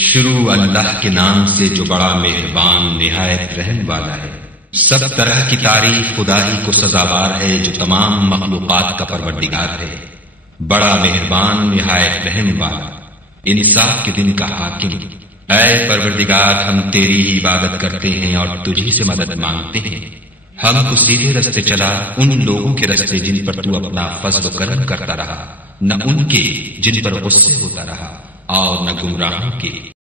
शुरू अल्लाह के नाम से जो बड़ा मेहरबान निहायत रहम वाला है। सब तरह की तारीफ खुदा ही को सजावार है जो तमाम मखलूकात का परवरदिगार है। बड़ा मेहरबान निहायत रहम वाला, इंसाफ के दिन का हाकिम। ऐ परवरदिगार, हम तेरी ही इबादत करते हैं और तुझी से मदद मांगते हैं। हमको सीधे रस्ते चला, उन लोगों के रस्ते जिन पर तू अपना फज़्ल करम करता रहा, न उनके जिन पर गुस्से होता रहा, और न गुमराहों के।